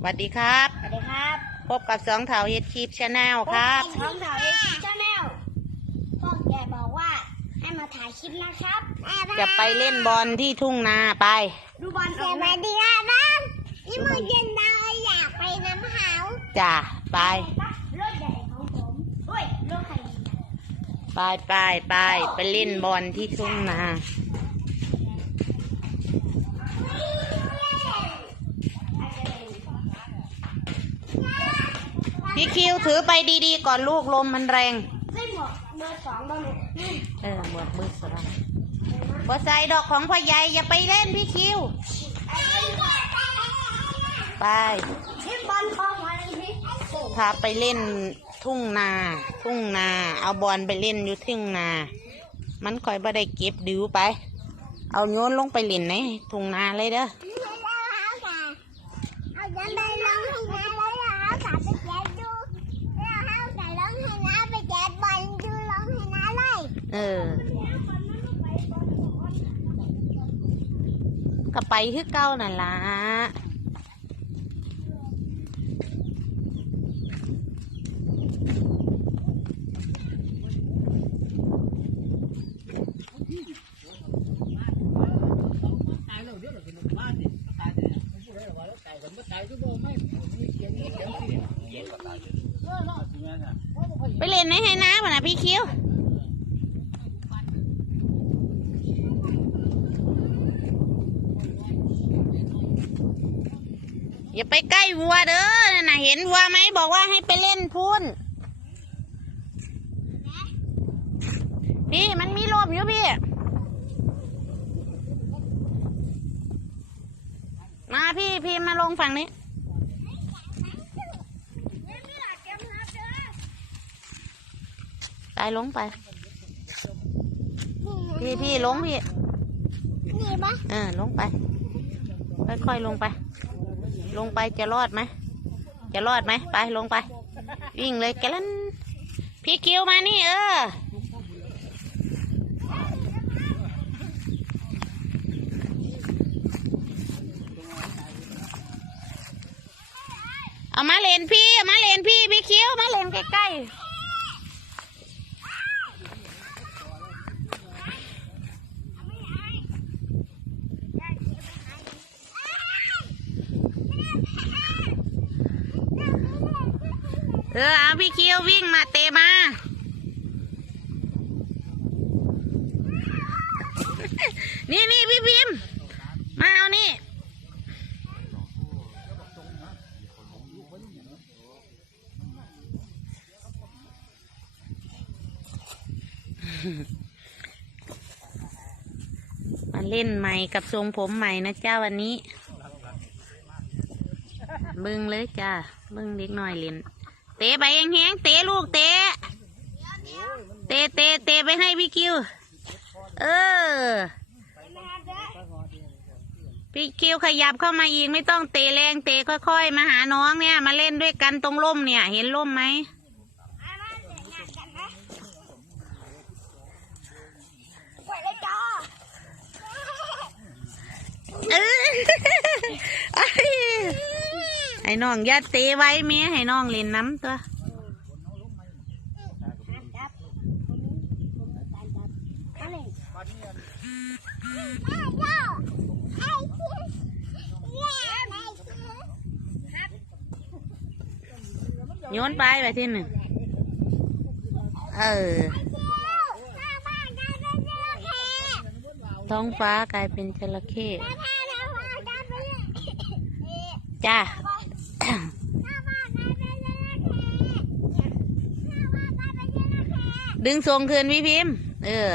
สวัสดีครับ สวัสดีครับพบกับสองเถาเฮ็ดคลิปชาแนลครับช่องถ่ายชาแนลพ่อแกบอกว่าให้มาถ่ายคลิปนะครับจะไปเล่นบอลที่ทุ่งนาไป ดูบอลสวัสดีครับน้ำนี่มือเย็นดาวอยากไปน้ำหาวจ้ะไปรถใหญ่ของผมเฮ้ยรถใครไปไปไปไปเล่นบอลที่ทุ่งนา พี่คิว ถือไปดีๆ ก่อนลูกลมมันแรงไม่หมดเบอร์สองเบอร์หนึ่งนี่เออหมวดมือสระบ่ใส่ดอกของพ่อใหญ่อย่าไปเล่นพี่คิวไอ้นี่บอลไปนี่บอลของวันนี้พาไปเล่นทุ่งนา ทุ่งนา เอาบอลไปเล่นอยู่ทุ่งนา มันคอยบ่ได้เก็บดิวไป เอาโยนลงไปเล่นในทุ่งนาเลยเด้อ เอาจะไปลงให้น้าแล้วเอาสาไปแจกดูแล้วเอาใส่ลงให้น้าไปแจกบอลดูลงให้น้าเลย เออก็ไปคือเก้านั่นล่ะไปเล่นไหนให้น้าป่ะนะพี่คิว อย่าไปใกล้วัวเด้อนั่นน่ะเห็นวัวไหมบอกว่าให้ไปเล่นพุ่นพี่มันมีลมอยู่พี่ มาพี่พี่มาลงฝั่งนี้ไปลงไป พี่พี่ลงพี่ นี่ปะเออลงไป ค่อยๆลงไป ลงไปจะรอดไหม จะรอดไหม ไปลงไป วิ่งเลยแกลันพี่คิวมานี่เออ เอามาเลนพี่ เอามาเลนพี่ พี่คิวมาเลนใกล้ๆเอ ววิ่งมาเตะมา นี่นี่พี่พิมมาเอานี่ มาเล่นใหม่กับทรงผมใหม่นะเจ้าวันนี้เบึงเลยจ้าเบึงเด็กน้อยเล่น เตะไปแห้งๆเตะลูกเตะเตะเตะเตะไปให้พี่คิว เออ พี่คิวขยับเข้ามาอีกไม่ต้องเตะแรงเตะค่อย ๆ มาหาน้องเนี่ย มาเล่นด้วยกันตรงร่มเนี่ย เห็นร่มไหมเลยจ้าเออ ให้น้องอย่าเตะไว้เมียให้น้องเล่นน้ำตัวจับอะไรโยนไปไปที่หนึ่งเออ ท้องฟ้ากลายเป็นจระเข้จ้า ดึงทรงคืนพี่พิมพ์ เออ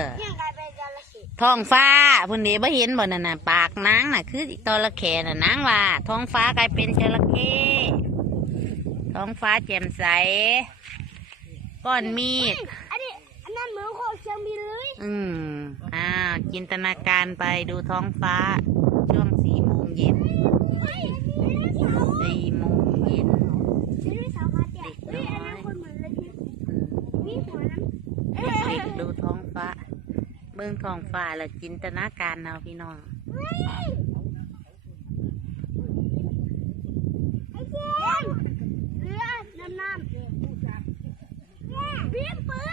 ท้องฟ้าพุ่นเดีบ่เห็นบ่นั่นน่ะปากนางน่ะ คือตอระแขน่ะนางว่าท้องฟ้ากลายเป็นจระเข้ท้องฟ้าแจ่มใสก้อนมีด อันนี้อันนั้นเหมือนโคเชียงบินเลยอืมอ่าจินตนาการไปดูท้องฟ้า ช่วงสี่โมงเย็นสี่โมงเย็นนี่ไม่สาวคาเตียเฮ้ยอันนั้น เบื้องทองฟ้าและจินตนาการเอาพี่น้องน้ำน้ำบีมปืน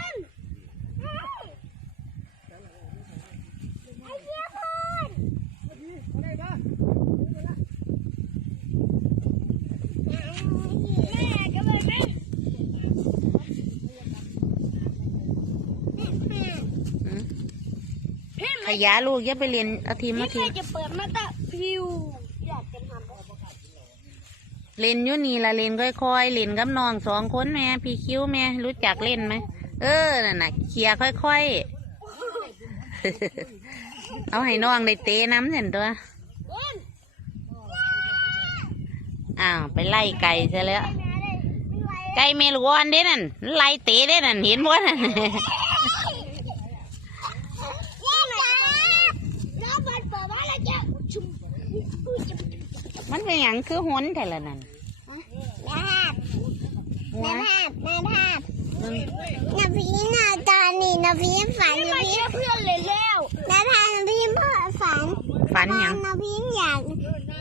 ยะลูกอย่าไปเรียนเอาทีมมาพี่ทีเคยจะเปิดมาตะพิวอยากจะทำเล่นอยู่นี่ละเล่นค่อยๆเล่นกับน้องสองคนแม่พี่คิ้วแม่รู้จักเล่นไหมเออนั่นน่ะเคลียร์ค่อยๆเอาให้น้องได้เตะน้ำเห็นตัวเล่นอ้าวไปไล่ไก่ซะแล้วไปแม่เลยไม่ไหวไก่เมลวอนเด้นั่นไล่เตะเด้นั่นเห็นบ่นั่น เล่นจ้าน้องมันเปิดมาแล้วจะชุม มันเป็นอย่างคือหนแต่ละนั่นแม่ภาพหัวแม่ภาพแม่ภาพอืมนาพีนาตอนนี้นาพีฝันนาพีเพื่อนเลยแล้วนาพานาพีฝันฝันหยังนาพีอยาก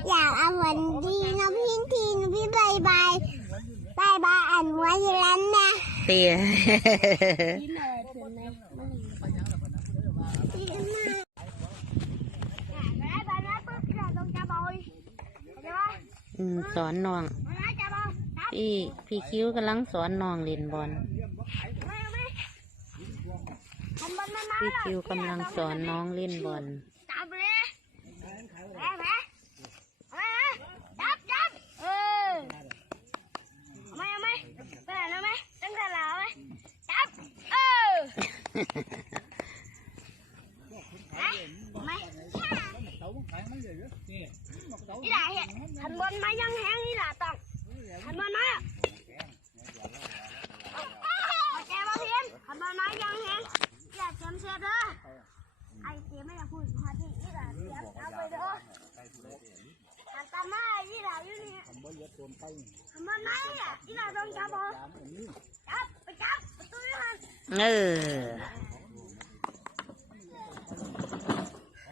อยากเอาวันดีนาพีทีนาพีบายบายบายบายอ่านไว้อยู่แล้วนะเตะ อืม สอนน้อง พี่พี่คิ้วกำลังสอนน้องเล่นบอลพี่คิวกำลังสอนน้องเล่นบอลจับเลยจับจับเออไม่เอาไม่ไปไหนแล้วไหมตั้งแต่ล้วไหมจับเออไม่ นี่หล่ะเห็นขันบนไม้ยังแห้งนี่หล่ะต้องขันบนไม้อะเอาแกมาเพียนขันบนไม้ยังแห้งอย่าเตรียมเสียเด้อไอเสียไม่อยากพูดพอที่นี่แหละเสียเอาไปเด้ออันตามาที่หล่ะอยู่นี่ทำมาไหนอะที่หล่ะต้องจับบ่จับไปจับประตูนี่มันเออ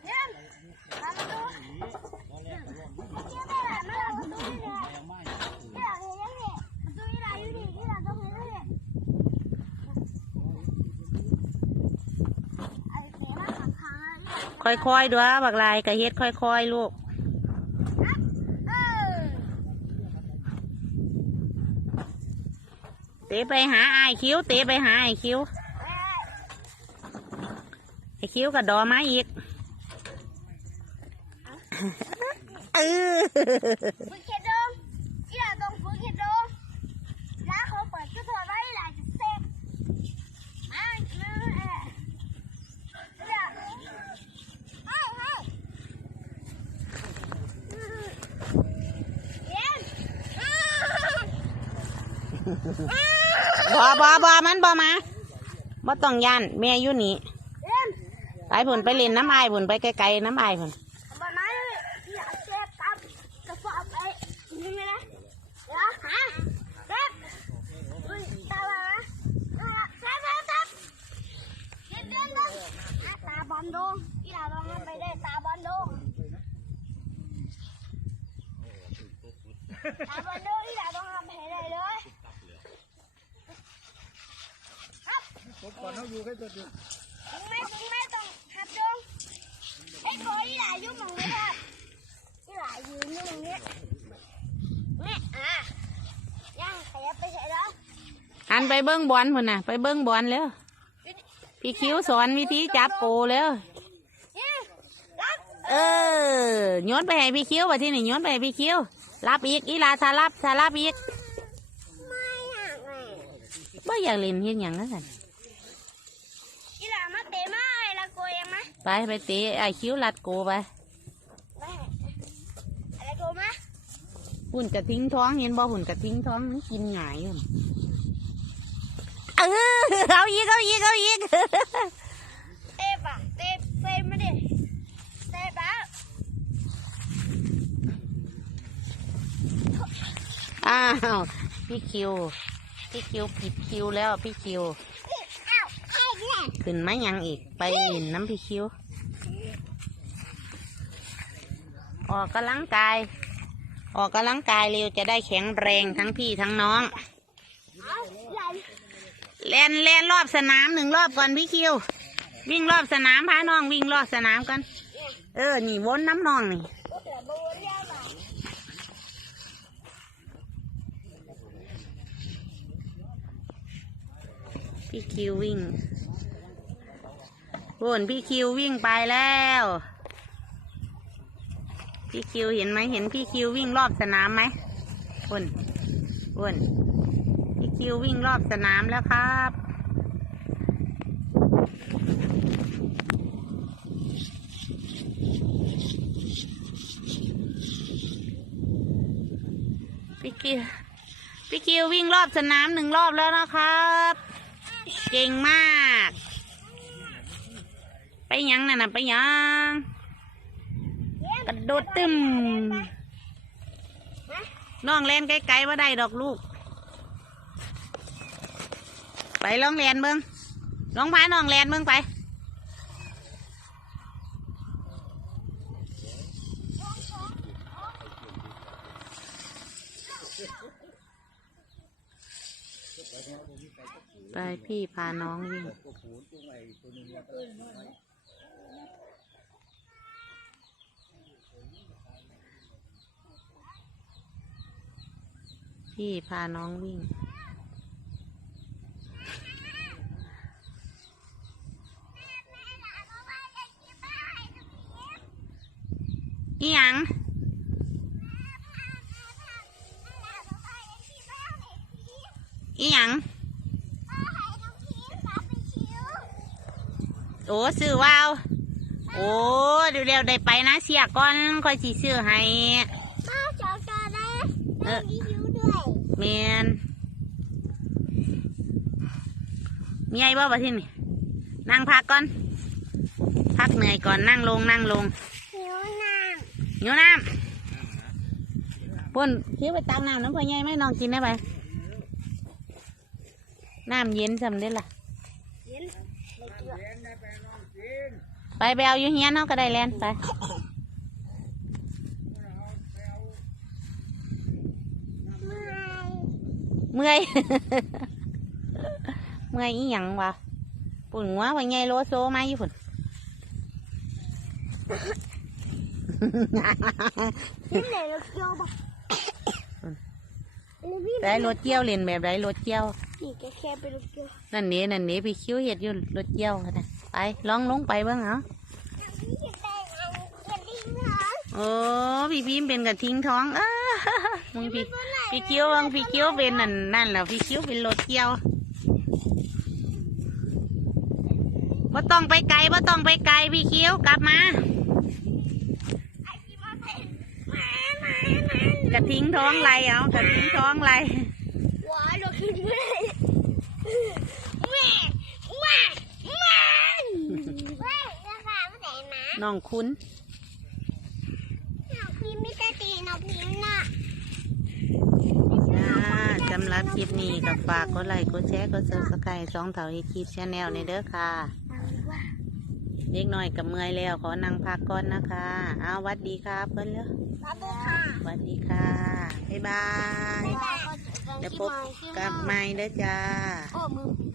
เยี่ยมทำประตูเยี่ยมได้แหละไม่เอาประตูนี่แหละที่หล่ะเห็นยังเนี่ยประตูนี่หล่ะอยู่นี่ที่หล่ะต้องเห็นยังเนี่ยไอเสียมาขังขังอะ ค่อยๆด้วยบักลายกะเฮ็ดค่อยๆลูกเตะไปหาไอคิ้วเตะไปหาไอคิ้วเอ้ยไอคิ้วกับดอไม้อีกเออหล่าต้องฝึกเขตดงแล้วเขาเปิดก็เธอไว้อีหล่าจะเซฟมาเนื้อเอ่ออีหล่าเอ้าเอ้าเย็นอ้าว บอบอบอมันบอมาบ่ต้องยันแม่อยู่นี่ไปผุนไปเล่นน้ำอายผุนไปไกลๆน้ำอายผุนตาบอลดงที่เราต้องทำไปได้ตาบอลดงตาบอลดงที่เราต้องทำไปได้เลยครับ ผมก่อนเขาอยู่แค่ตัวเดียวไม่ไม่ต้องทับดงไอ้โบที่หลายยุ่งมองนี้ครับที่หลายยืนอยู่ตรงนี้นี่อะย่างขยับไปใส่แล้วหันไปเบิ้งบอลผุนน่ะ ไปเบิ้งบอลแล้วพี่คิ้วสอนวิธีจับโกแล้วนี่รับเออโยนไปให้พี่คิ้วไปที่นี่โยนไปให้พี่คิ้วรับอีกอีลาทารับทารับอีกไม่ห่างเลยบ่อยากเล่นเฮ็ดหยังนั่นน่ะ ที่หลามาเตะมาไอ้ละโกยัง ไหมไปไปเตะไอ้คิ้วลัดโกไปไม่อะไรโกมาหุ่นกระทิ้งท้องเห็นบ่หุ่นกระทิ้งท้องมันกินหงายอยู่เออเอาอีกเอาอีกเอาอีกเตะปะเตะเฟรมมาดิเตะปะอ้าวพี่คิว พี่คิวผิดคิวแล้วพี่คิวอ้าวไอ้เนี่ย ขึ้นมายังอีก ไปเล่นน้ำพี่คิวออกกำลังกาย ออกกำลังกายเร็วจะได้แข็งแรงทั้งพี่ทั้งน้อง เล่นเล่นรอบสนามหนึ่งรอบก่อนพี่คิว วิ่งรอบสนามพาน้องวิ่งรอบสนามกัน เออ นี่วนน้ำน้องนี่พี่คิววิ่ง พุ่นพี่คิววิ่งไปแล้ว พี่คิวเห็นไหมเห็นพี่คิววิ่งรอบสนามไหมพุ่นพุ่นพี่คิววิ่งรอบสนามแล้วครับพี่คิวพี่คิววิ่งรอบสนามหนึ่งรอบแล้วนะครับ เก่งมาก ไปยังน่ะนะไปยังกระโดดตึมน้องเล่นไกลๆว่าได้ดอกลูก ไปลองเรียนเบิ้งลองพาน้องเรียนเบิ้งไปไปพี่พาน้องวิ่ง พี่พาน้องวิ่ง อีหยังอีหยังโอ้ซื้อว่าว โอ้เดี๋ยวๆได้ไปนะเสียก่อนค่อยสิซื้อให้มาจอจอได้เออ มีคิ้วด้วยเมียนมีไอ้บ่ปะที่นี่นั่งพักก่อน พักเหนื่อยก่อนนั่งลงนั่งลงคิ้วนางอยู่น้ำพุ่นคิ้วไปตามน้ำน้ำพ่อใหญ่ไหมน้องกินได้ไปน้ำเย็นจำได้ล่ะเย็นไม่เกี่ยวไปไปเอาอยู่เฮียนเนาะก็ได้แลนไป ไม่ เมื่อย เมื่อยอีหยังวะปุ่นหัวว่าไงโลโซมาอยู่พุ่นเห็นเลยรถเกี่ยวปะอันนี้พี่ได้รถเกี้ยวเล่นแบบไรรถเกี้ยวนี่แกแค่เป็นรถเกี่ยวนั่นนี่นั่นนี่พี่คิ้วเห็ดอยู่รถเกี้ยวนะไปลองลงไปเบ้างเหรอ พี่แต่งอันกระดิ่งเหรอ โอ้พี่พิมเป็นกระทิงท้องเออมึงพี่พี่คิ้ววังพี่คิ้วเป็นนั่นนั่นแหละพี่คิ้วเป็นรถเกี้ยวว่าต้องไปไกลว่าต้องไปไกลพี่คิ้วกลับมาไอ้ที่มาเป็นมามามากระทิงท้องไรเอากระทิงท้องไรหวานรถขึ้นไม่ได้แม่แม่แม่แม่ราคาไม่ไหนมาน้องคุ้นน้อง พี่ไม่ได้ตีน้องพี่น่ะจ้าสำหรับคลิปนี้ก็ฝากกดไลค์กดแชร์กดซับสไครต์สองเถาอีคลิปชาแนลในเด้อค่ะเอาดีกว่าเล็กน้อยกับเมื่อยแล้วขอนั่งพักก่อนนะคะ เอาหวัดดีครับเพื่อนเร็วสวัสดีค่ะหวัดดีค่ะบ๊ายบายบ๊ายบาย เดี๋ยวพบกับใหม่เด้อจ้าโอ้มือดำ